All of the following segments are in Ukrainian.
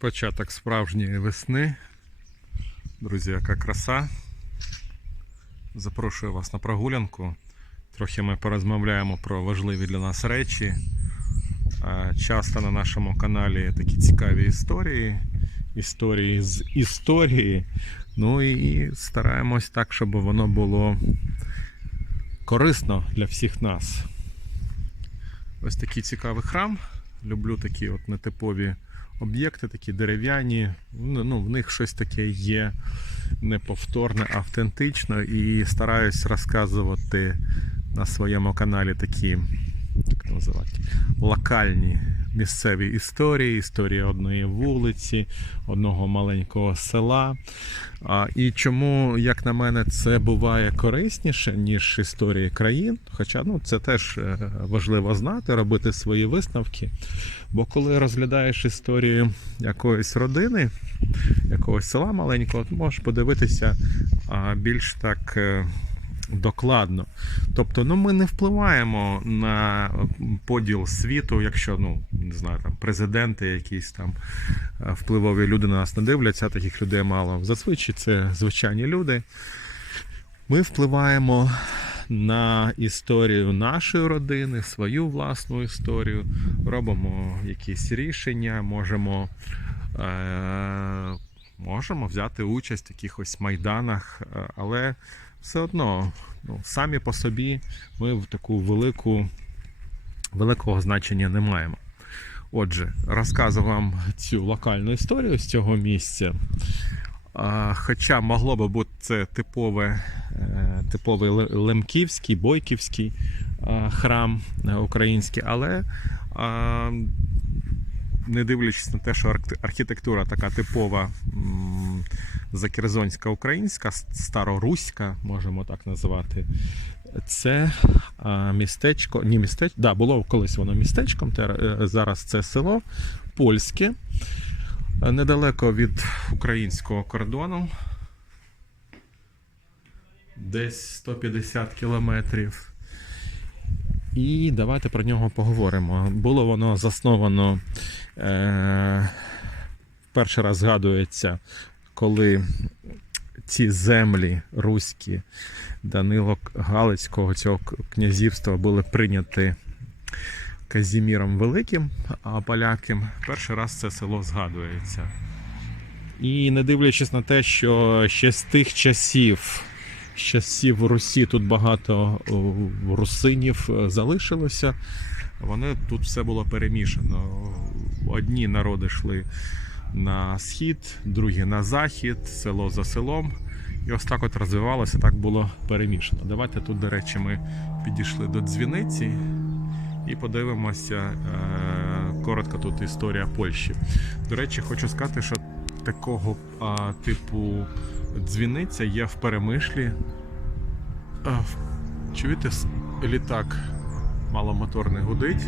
Початок справжньої весни. Друзі, яка краса. Запрошую вас на прогулянку. Трохи ми порозмовляємо про важливі для нас речі. Часто на нашому каналі такі цікаві історії, історії з історії. Ну і стараємось так, щоб воно було корисно для всіх нас. Ось такий цікавий храм. Люблю такі от нетипові об'єкти, такі дерев'яні. Ну, ну, в них щось таке є неповторне, автентично. І стараюсь розказувати на своєму каналі такі, як називати, локальні місцеві історії, історія одної вулиці, одного маленького села. А, і чому, як на мене, це буває корисніше, ніж історії країн. Хоча ну, це теж е, важливо знати, робити свої висновки. Бо коли розглядаєш історію якоїсь родини, якогось села маленького, то можеш подивитися більш так. Докладно. Тобто, ну ми не впливаємо на поділ світу, якщо ну не знаю, там президенти, якісь там е, впливові люди на нас не дивляться, таких людей мало. Зазвичай це звичайні люди. Ми впливаємо на історію нашої родини, свою власну історію, робимо якісь рішення, можемо, е- можемо взяти участь в якихось майданах, е, але все одно ну, самі по собі ми в таку велику, великого значення не маємо. Отже, розказую вам цю локальну історію з цього місця. Хоча могло би бути це типове, е, типовий лемківський, бойківський храм е, український, але не дивлячись на те, що архітектура така типова закерзонська українська, староруська, можемо так назвати. Це містечко, ні, містечко, да, було колись воно містечком, е, зараз це село польське, недалеко від українського кордону. Десь 150 кілометрів. І давайте про нього поговоримо. Було воно засновано е, перший раз згадується, коли ці землі руські Данило Галицького цього князівства були прийняті Казіміром Великим, а поляким. Перший раз це село згадується. І не дивлячись на те, що ще з тих часів, часів Русі тут багато русинів е, залишилося, вони тут все було перемішано. Одні народи йшли на схід, другі на захід, село за селом. І ось так от розвивалося, так було перемішано. Давайте тут, до речі, ми підійшли до дзвіниці і подивимося е, коротко тут історія Польщі. До речі, хочу сказати, що такого а, типу дзвіниця є в перемишлі. А, чуєте, літак маломоторний гудить.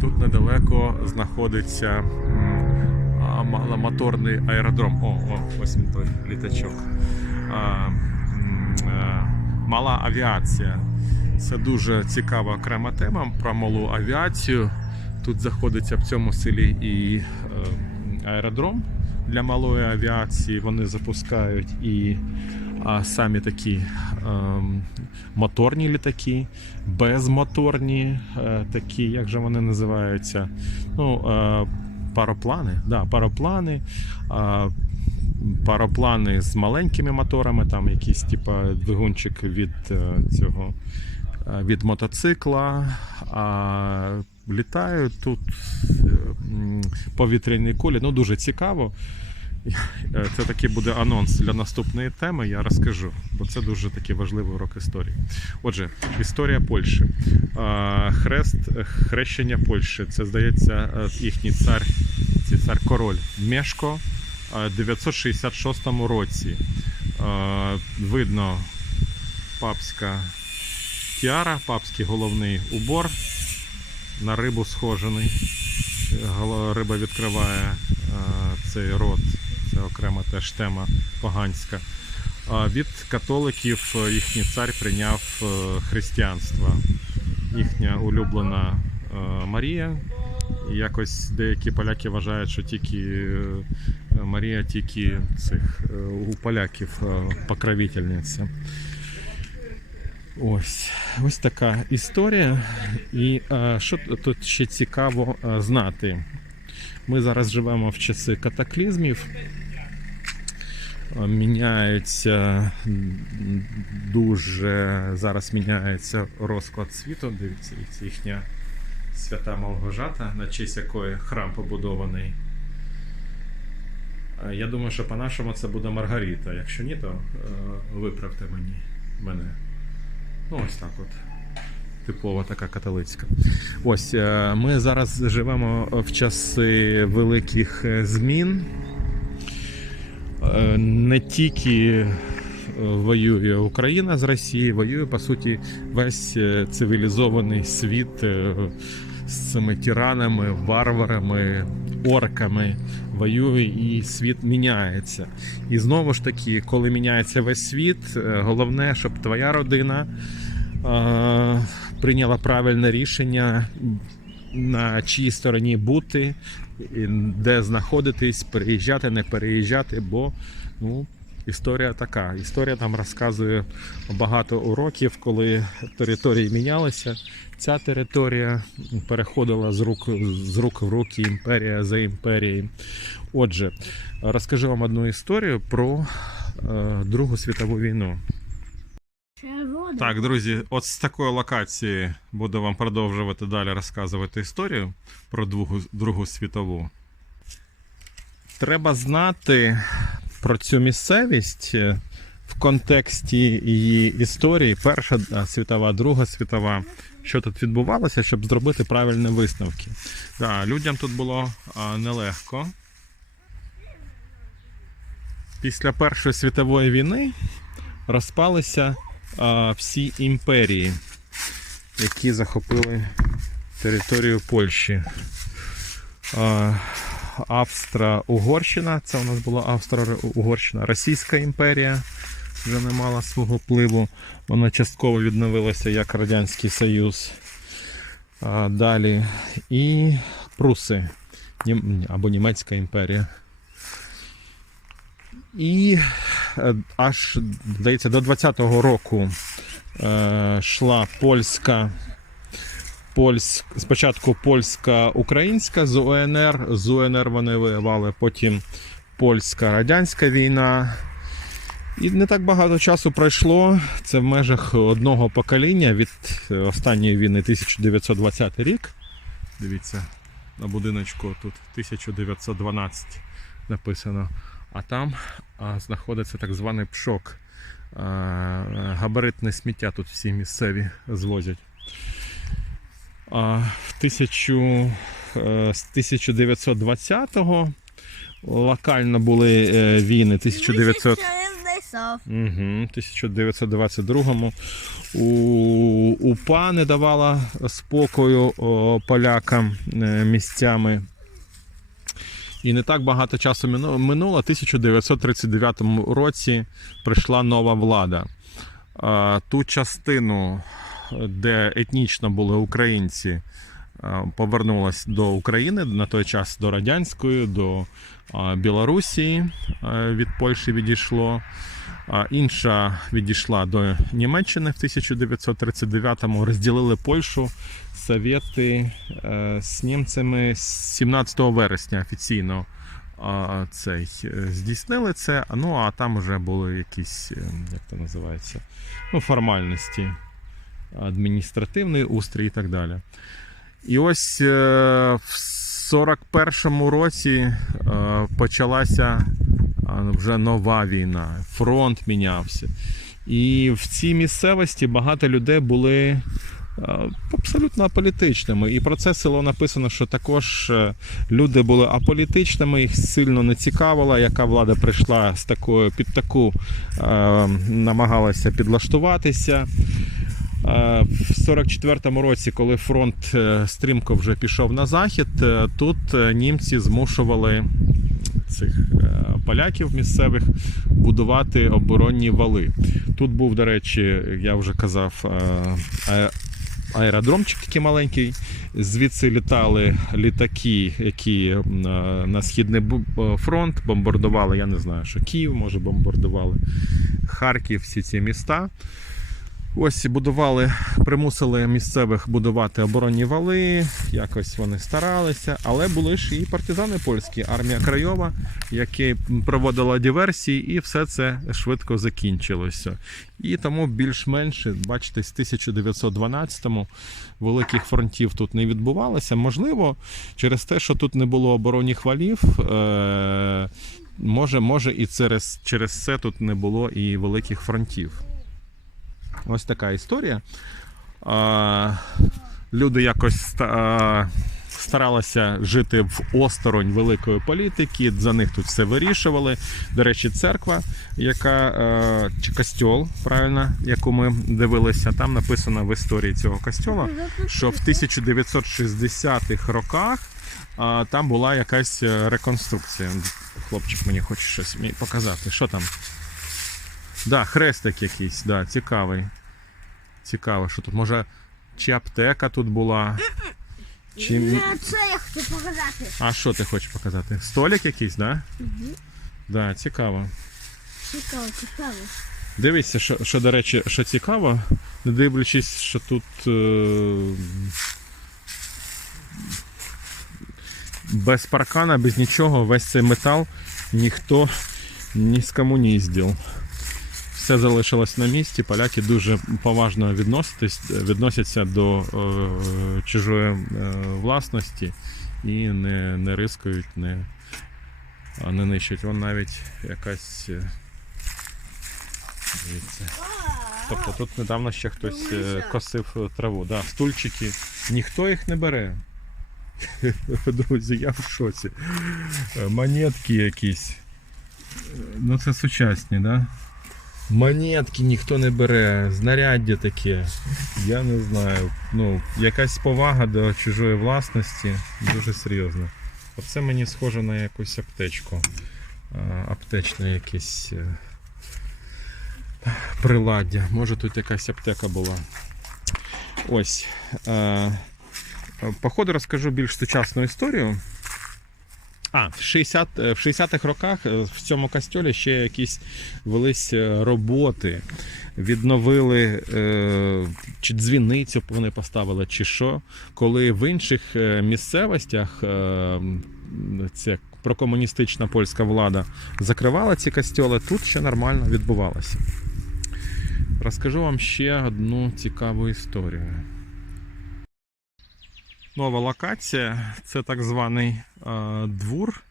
Тут недалеко знаходиться а, маломоторний аеродром. О, о, ось він той літачок. А, м, е, мала авіація. Це дуже цікава окрема тема про малу авіацію. Тут знаходиться в цьому селі і е, аеродром для малої авіації. Вони запускають і а, самі такі ем, моторні літаки, безмоторні е, такі, як же вони називаються? Ну, е, пароплани. Да, пароплани. А, пароплани з маленькими моторами, там якийсь типа двигунчик від е, цього від мотоцикла. А літають тут повітряні кулі. Ну, дуже цікаво. Е, Це такий буде анонс для наступної теми. Я розкажу, бо це дуже такий важливий урок історії. Отже, історія Польщі. Хрест, хрещення Польщі. Це здається е, їхній цар, цар король Мешко е, 966 році. Видно папська тіара, папський головний убор на рибу схожений. Риба відкриває е, цей рот. Це окрема теж тема поганська. А від католиків е, їхній цар прийняв е, християнство. Їхня улюблена Марія якось деякі поляки вважають, що тільки Марія тільки цих у поляків покровительниця. Ось, ось така історія. І е, що тут ще цікаво е, знати? Ми зараз живемо в часи катаклізмів. Е, Міняється дуже зараз міняється розклад світу. Дивіться, це їхня свята Малгожата, на честь якої храм побудований. Я думаю, що по-нашому це буде Маргарита. Якщо ні, то виправте мені мене. Ну, ось так от. Типова така католицька. Ось е, ми зараз живемо в часи великих е, змін. Е, Не тільки воює Україна з Росією, воює по суті весь цивілізований світ з цими тиранами, варварами, орками. Воює і світ міняється. І знову ж таки, коли міняється весь світ, е, головне, щоб твоя родина е, прийняла правильне рішення, на чиїй стороні бути, де знаходитись, переїжджати, не переїжджати, бо ну, історія така. Історія нам розказує багато уроків, коли території мінялися. Ця територія переходила з рук, з рук в руки імперія за імперією. Отже, розкажу вам одну історію про е, Другу світову війну. Так, друзі, от з такої локації буду вам продовжувати далі розказувати історію про Другу, Другу світову. Треба знати про цю місцевість е, в контексті її історії, Перша світова, Друга світова, що тут відбувалося, щоб зробити правильні висновки. Да, людям тут було нелегко. Після Першої світової війни розпалися всі імперії, які захопили територію Польщі. Австро-Угорщина, це у нас була Австро-Угорщина, Російська імперія вже не мала свого впливу. Вона частково відновилася як Радянський Союз. А, далі. І Пруси або Німецька імперія. І е, аж, здається, до 20-го року е, йшла польська. Польськ, спочатку польська-українська з УНР. З УНР вони воювали, потім польська-радянська війна. І не так багато часу пройшло. Це в межах одного покоління від останньої війни 1920 рік. Дивіться, на будиночку тут 1912 написано. А там знаходиться так званий пшок. Габаритне сміття тут всі місцеві звозять. А, в тисячу, е, з 1920-го локально були е, війни 1900. Через. Угу, 1922-му у, УПА не давала спокою о, полякам е, місцями. І не так багато часу минуло. В 1939 році прийшла нова влада. Ту частину, де етнічно були українці, а, повернулась до України на той час до радянської, до Білорусі від Польщі відійшло. Інша відійшла до Німеччини в 1939-му. Розділили Польщу. Совєти е, з німцями 17 вересня офіційно цей е, здійснили це. Ну а там вже були якісь, е, як це називається, ну, формальності, адміністративний устрій і так далі. І ось е, в 41-му році е, почалася вже нова війна, фронт мінявся. І в цій місцевості багато людей були е, абсолютно аполітичними. І про це село написано, що також люди були аполітичними, їх сильно не цікавило, яка влада прийшла з такою під таку, намагалася підлаштуватися. Е, В 44-му році, коли фронт е, стрімко вже пішов на захід, е, тут німці змушували цих поляків місцевих будувати оборонні вали. Тут був, до речі, я вже казав, аеродромчик такий маленький, Звідси літали літаки, які на східний фронт бомбардували. Я не знаю, що Київ, може, бомбардували Харків, всі ці міста. Ось будували, примусили місцевих будувати оборонні вали, якось вони старалися, але були ж і партизани польські, армія Крайова, які проводила диверсії, і все це швидко закінчилося. І тому більш-менш, бачите, з 1912-му великих фронтів тут не відбувалося. Можливо, через те, що тут не було оборонних валів. Е- Може, може, і через, через це тут не було і великих фронтів. Ось така історія. А, люди якось старалися жити в осторонь великої політики. За них тут все вирішували. До речі, церква, яка чи костьол, правильно, яку ми дивилися, там написано в історії цього костьола, що в 1960-х роках там була якась е, реконструкція. Хлопчик мені хоче щось показати. Що там? Да, хрестик якийсь, да, цікавий. Цікаво, що тут. Може, чи аптека тут була? Чи... Не це я хочу показати. А що ти хочеш показати? Столик якийсь, да? Угу. Да, цікаво. Цікаво, цікаво. Дивіться, що, що до речі, що цікаво, не дивлячись, що тут е, без паркана, без нічого, весь цей метал ніхто ні з кому не їздив. Все залишилось на місці. Поляки дуже поважно відносяться до е, чужої е, власності і не, не рискають, не, не нищать. Вон навіть якась. е, Дивіться. Тобто тут недавно ще хтось косив траву. Да, стульчики. Ніхто їх не бере. Друзі, я в шоці. Монетки якісь. Ну це сучасні, да? Монетки ніхто не бере, знаряддя таке. Я не знаю. Ну, якась повага до чужої власності дуже серйозна. Оце мені схоже на якусь аптечку. Аптечне якесь. е, приладдя. Може тут якась аптека була. Ось. Е, походу розкажу більш сучасну історію. А, в 60, е, в 60-х роках е, в цьому костьолі ще якісь велись е, роботи. Відновили е, чи дзвіницю вони поставили, чи що. Коли в інших місцевостях е, це прокомуністична польська влада закривала ці костьоли, тут ще нормально відбувалося. Розкажу вам ще одну цікаву історію. Нова локація це так званий е, двур,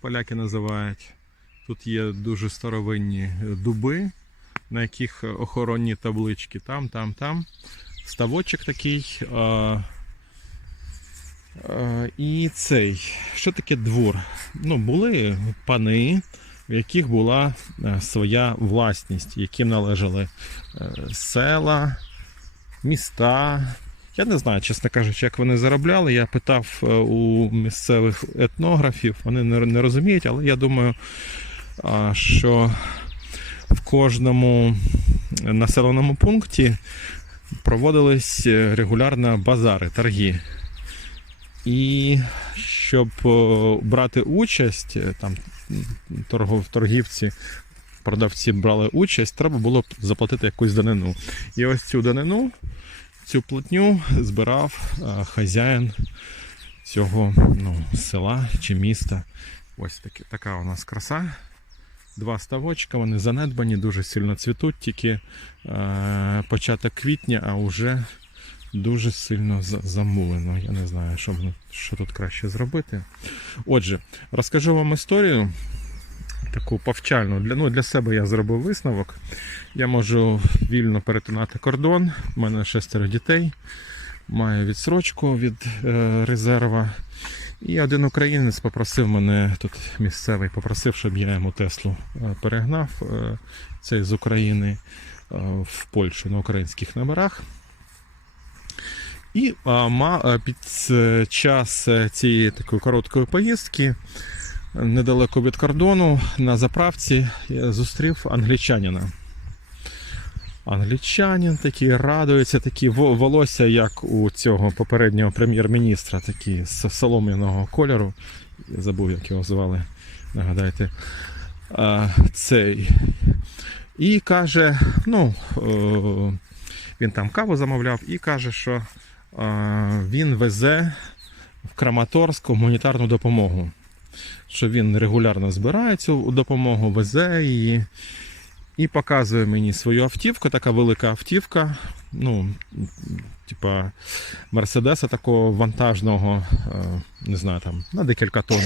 поляки називають. Тут є дуже старовинні дуби, на яких охоронні таблички там, там, там. Ставочок такий. Е, е, і цей. Що таке двор? Ну, були пани, в яких була е, своя власність, яким належали е, села, міста. Я не знаю, чесно кажучи, як вони заробляли. Я питав е, у місцевих етнографів, вони не, розуміють, але я думаю, що в кожному населеному пункті проводились е, регулярно базари, торги. І щоб е, брати участь, там торгов, торгівці, продавці брали участь, треба було заплатити якусь данину. І ось цю данину, цю платню збирав е, хазяїн цього ну, села чи міста. Ось таки, така у нас краса. Два ставочка, вони занедбані, дуже сильно цвітуть, тільки е, початок квітня, а вже дуже сильно замулено. Я не знаю, що, що тут краще зробити. Отже, розкажу вам історію таку повчальну. Для, ну, для себе я зробив висновок. Я можу вільно перетинати кордон. У мене шестеро дітей. Маю відсрочку від е, резерва. І один українець попросив мене, тут місцевий, попросив, щоб я йому Теслу е, перегнав. Е, цей з України е, в Польщу на українських номерах. І а, ма, під е, час е, цієї такої короткої поїздки е, недалеко від кордону на заправці зустрів англічанина. англічанин такий, радується, такі волосся, як у цього попереднього прем'єр-міністра, такі з солом'яного кольору. Забув, як його звали, нагадайте. А, цей. І каже, ну, він там каву замовляв і каже, що він везе в Краматорськ гуманітарну допомогу. Що він регулярно збирає цю допомогу, везе її і показує мені свою автівку, така велика автівка. Ну, типа Мерседеса такого вантажного, е, не знаю, там на декілька тонн.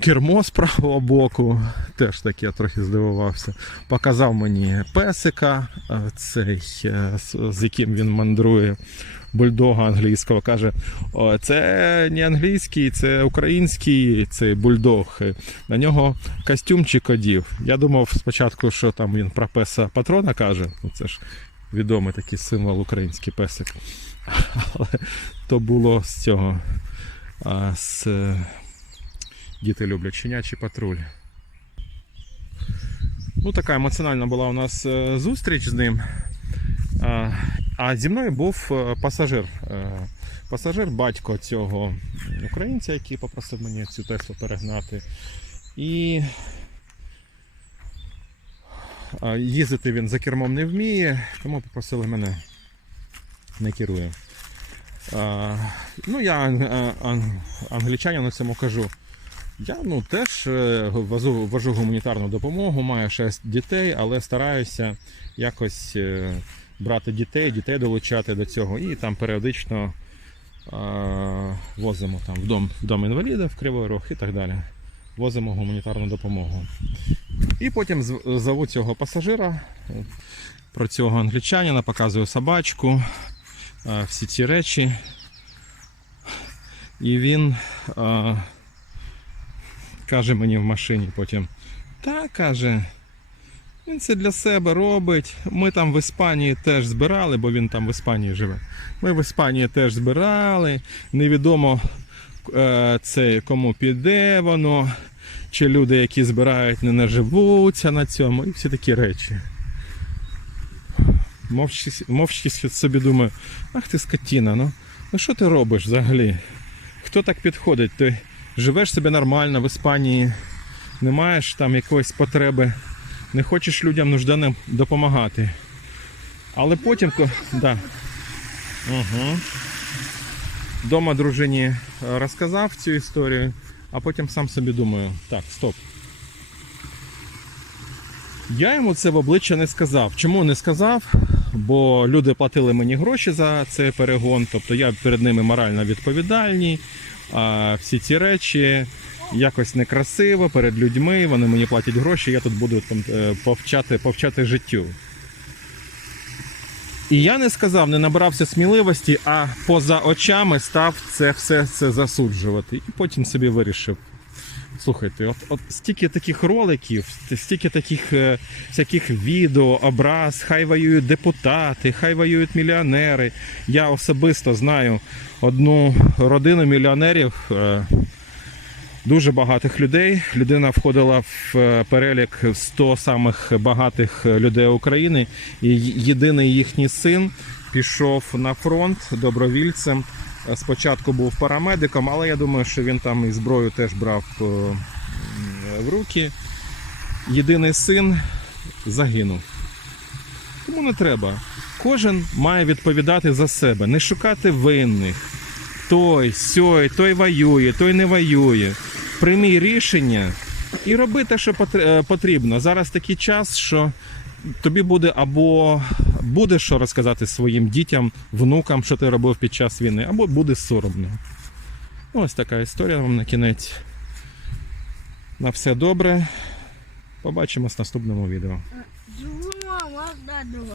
Кермо з правого боку, теж так я трохи здивувався. Показав мені песика, е, цей, е, з- з яким він мандрує, бульдога англійського. Каже: це не англійський, це український цей бульдог. На нього костюмчик одів. Я думав спочатку, що там він про песа патрона каже. Ну, це ж відомий такий символ український песик. Але то було з цього. З, е, Діти люблять щенячий патруль. Ну, така емоціональна була у нас е, зустріч з ним. А, зі мною був е, пасажир. Е, Пасажир, батько цього українця, який попросив мені цю Теслу перегнати. І їздити він за кермом не вміє, тому попросили мене не керує. Ну, я ан- ан- англічанину цьому кажу. Я ну, теж е, вожу, вожу гуманітарну допомогу, маю шесть дітей, але стараюся якось е, брати дітей, дітей долучати до цього і там періодично е, возимо там в дом, в дом інвалідів, в Кривий Рог і так далі. Возимо гуманітарну допомогу. І потім зову цього пасажира, про цього англічанина, показую собачку, е, всі ці речі. І він. Каже мені в машині потім. Та каже, він це для себе робить. Ми там в Іспанії теж збирали, бо він там в Іспанії живе. Ми в Іспанії теж збирали. Невідомо е, це кому піде воно, чи люди, які збирають, не наживуться на цьому, і всі такі речі. Мовчки собі думаю, ах ти скотіна, ну, ну що ти робиш взагалі? Хто так підходить? Ти живеш собі нормально в Іспанії, не маєш там якоїсь потреби, не хочеш людям нужданим допомагати. Але потім. Да. Угу. Дома дружині е, розказав цю історію, а потім сам собі думаю, так, стоп. Я йому це в обличчя не сказав. Чому не сказав? Бо люди платили мені гроші за цей перегон, тобто я перед ними морально відповідальний. А всі ці речі якось некрасиво перед людьми, вони мені платять гроші, я тут буду там, е, повчати, повчати життю. І я не сказав, не набрався сміливості, а поза очами став це все це засуджувати. І потім собі вирішив. Слухайте, от, от стільки таких роликів, стільки таких е, всяких відео, образ, хай воюють депутати, хай воюють мільйонери. Я особисто знаю одну родину мільйонерів, е, дуже багатих людей. Людина входила в е, перелік 100 самих багатих людей України. І єдиний їхній син пішов на фронт добровільцем. Спочатку був парамедиком, але я думаю, що він там і зброю теж брав е, в руки. Єдиний син загинув. Тому не треба. Кожен має відповідати за себе, не шукати винних. Той, сьой, той воює, той не воює. Приймій рішення і роби те, що е, потрібно. Зараз такий час, що тобі буде або буде що розказати своїм дітям, внукам, що ти робив під час війни, або буде соромно. Ось така історія вам на кінець. На все добре. Побачимось в наступному відео.